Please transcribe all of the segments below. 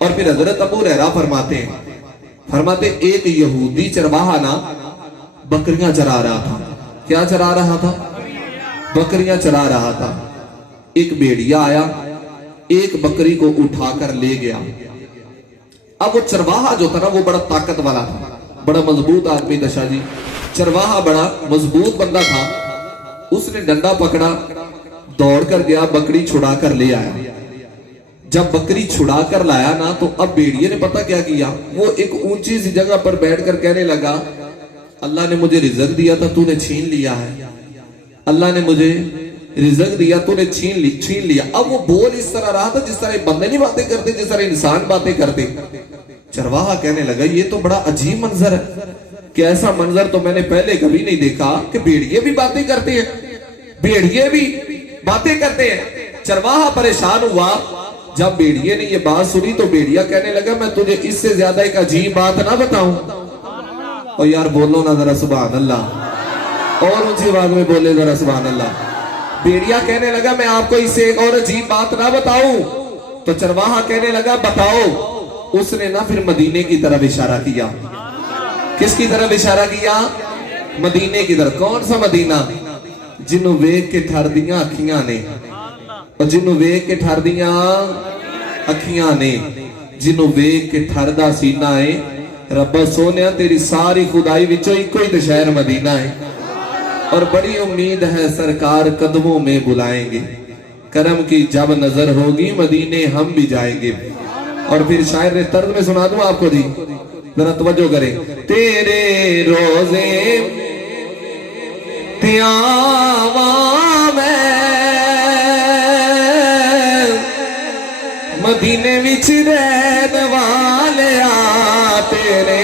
اور پھر حضرت ابو ہریرہ فرماتے ایک یہودی چرواہا نا بکریاں چرا رہا تھا. کیا چرا رہا تھا؟ بکریاں چرا رہا تھا. ایک بھیڑیا آیا, ایک بکری کو اٹھا کر لے گیا. اب وہ چرواہا جو تھا نا وہ بڑا طاقت والا تھا, بڑا مضبوط آدمی تھا شاہ جی. چرواہا بڑا مضبوط بندہ تھا. اس نے ڈنڈا پکڑا, دوڑ کر گیا, بکری چھڑا کر لے آیا. جب بکری چھڑا کر لایا نا تو اب بھیڑیے نے پتہ کیا کیا, وہ ایک اونچی سی جگہ پر بیٹھ کر کہنے لگا اللہ نے مجھے رزق دیا تھا, تو نے چھین لیا ہے. اللہ نے مجھے رزق دیا, تو نے چھین لیا. اب وہ بول اس طرح رہا تھا جس طرح بندے نہیں باتیں کرتے, جس طرح انسان باتیں کرتے. چرواہا کہنے لگا یہ تو بڑا عجیب منظر ہے, کہ ایسا منظر تو میں نے پہلے کبھی نہیں دیکھا کہ بھیڑیے بھی باتیں کرتے ہیں, بھیڑیے بھی باتیں کرتے ہیں. چرواہا پریشان ہوا. جب بھیڑیے نے یہ بات سنی تو بھیڑیا کہنے لگا میں تجھے اس سے زیادہ ایک عجیب بات نہ بتاؤں. اور یار بولو نا ذرا سبحان اللہ, اور اونچی آواز میں بولے ذرا سبحان اللہ. بھیڑیا کہنے لگا میں آپ کو اس سے ایک اور عجیب بات نہ بتاؤں. تو چرواہا کہنے لگا بتاؤ. اس نے نا پھر مدینے کی طرف اشارہ کیا. کس کی طرف اشارہ کیا؟ مدینے کی طرف. کون سا مدینہ؟ جنوں ویکھ کے ٹھر دیاں اکھیاں نے, اور جنوں ویکھ کے ٹھر دیاں اکھیاں نے, جنوں ویکھ کے ٹھر دا سینہ ہے. رب سونیا تیری ساری خدائی وچوں ایک کوئی تے شہر مدینہ ہے, اور بڑی امید ہے سرکار قدموں میں بلائیں گے. کرم کی جب نظر ہوگی مدینے ہم بھی جائیں گے. اور پھر شاعر نے طرز میں سنا دوں آپ کو جی, ذرا توجہ کریں. تیرے روزے تیاواں میں مدینے وچ رہن والیا, تیرے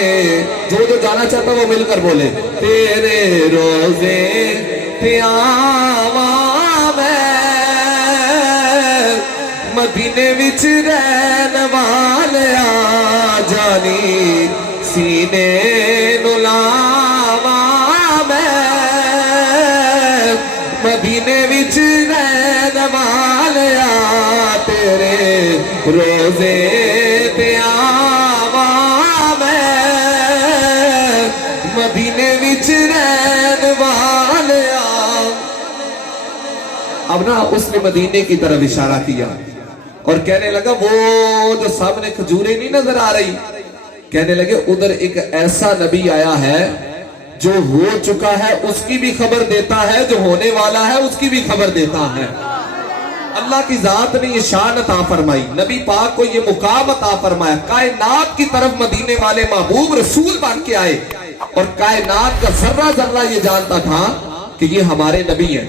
جو جانا چاہتا وہ مل کر بولے. تیرے روزے تیاواں میں مدینے وچ رہن والیا, جانی سینے نو لاواں میں مدینے وچ رہن والیا, تیرے روزے تیاواں میں مدینے وچ رہن والیا. اب نا اس نے مدینے کی طرف اشارہ کیا اور کہنے لگا وہ جو سامنے کھجوریں نہیں نظر آ رہی, کہنے لگے ادھر ایک ایسا نبی آیا ہے جو ہو چکا ہے اس کی بھی خبر دیتا ہے, جو ہونے والا ہے اس کی بھی خبر دیتا ہے. اللہ کی ذات نے یہ شان عطا فرمائی, نبی پاک کو یہ مقام عطا فرمایا. کائنات کی طرف مدینے والے محبوب رسول بن کے آئے, اور کائنات کا ذرہ ذرہ یہ جانتا تھا کہ یہ ہمارے نبی ہیں.